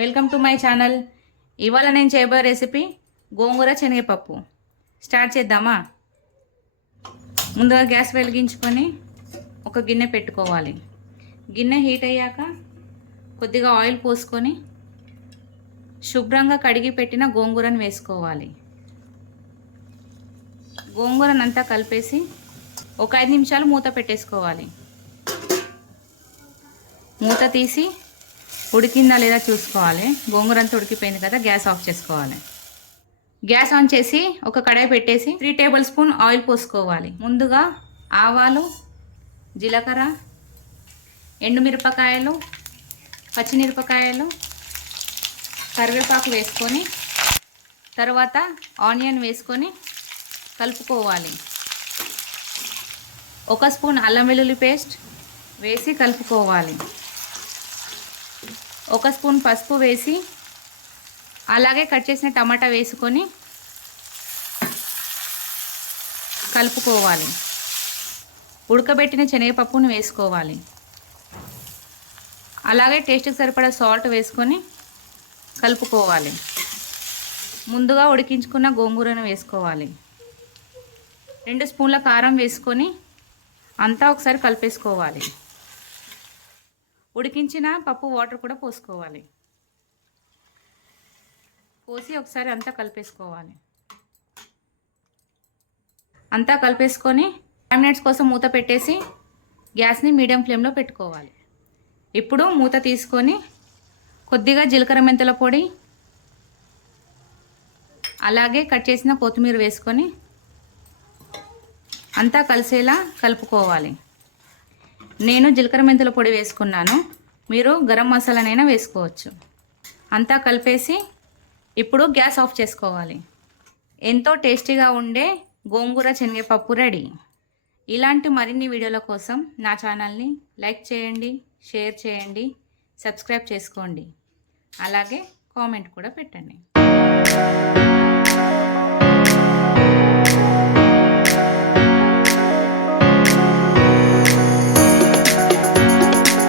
Welcome to my channel. ఇవాళ నేను చేయబోయే రెసిపీ గోంగూర శనగపప్పు. స్టార్ట్ చేద్దామా? ముందుగా గ్యాస్ వెలిగించుకొని ఒక గిన్నె పెట్టుకోవాలి. గిన్నె హీట్ అయ్యాక కొద్దిగా ఆయిల్ పోసుకొని శుభ్రంగా కడిగి పెట్టిన గోంగూరను వేసుకోవాలి. గోంగూరనంతా కలిపేసి ఒక 5 నిమిషాలు మూత పెట్టేసుకోవాలి. మూత తీసి ఉడికిందా లేదా చూసుకోవాలి. గోంగూర అంతా ఉడికిపోయింది కదా, గ్యాస్ ఆఫ్ చేసుకోవాలి. గ్యాస్ ఆన్ చేసి ఒక కడాయి పెట్టేసి 3 టేబుల్ స్పూన్ ఆయిల్ పోసుకోవాలి. ముందుగా ఆవాలు, జీలకర్ర, ఎండుమిరపకాయలు, పచ్చిమిరపకాయలు, కరివేపాకు వేసుకొని తర్వాత ఆనియన్ వేసుకొని కలుపుకోవాలి. 1 స్పూన్ అల్లం వెల్లుల్లి పేస్ట్ వేసి కలుపుకోవాలి. 1 స్పూన్ పసుపు వేసి అలాగే కట్ చేసిన టమాటా వేసుకొని కలుపుకోవాలి. ఉడకబెట్టిన శనగపప్పును వేసుకోవాలి. అలాగే టేస్ట్కి సరిపడా సాల్ట్ వేసుకొని కలుపుకోవాలి. ముందుగా ఉడికించుకున్న గోంగూరను వేసుకోవాలి. 2 స్పూన్ల కారం వేసుకొని అంతా ఒకసారి కలిపేసుకోవాలి. ఉడికించిన పప్పు వాటర్ కూడా పోసుకోవాలి. పోసి ఒకసారి అంతా కలిపేసుకోవాలి. అంతా కలిపేసుకొని 5 మినిట్స్ కోసం మూత పెట్టేసి గ్యాస్ని మీడియం ఫ్లేమ్లో పెట్టుకోవాలి. ఇప్పుడు మూత తీసుకొని కొద్దిగా జీలకర్ర మెంతుల పొడి అలాగే కట్ చేసిన కొత్తిమీర వేసుకొని అంతా కలిసేలా కలుపుకోవాలి. నేను జీలకర్ర మెంతుల పొడి వేసుకున్నాను, మీరు గరం మసాలానైనా వేసుకోవచ్చు. అంతా కలిపేసి ఇప్పుడు గ్యాస్ ఆఫ్ చేసుకోవాలి. ఎంతో టేస్టీగా ఉండే గోంగూర శనగపప్పు రెడీ. ఇలాంటి మరిన్ని వీడియోల కోసం నా ఛానల్ని లైక్ చేయండి, షేర్ చేయండి, సబ్స్క్రైబ్ చేసుకోండి. అలాగే కామెంట్ కూడా పెట్టండి.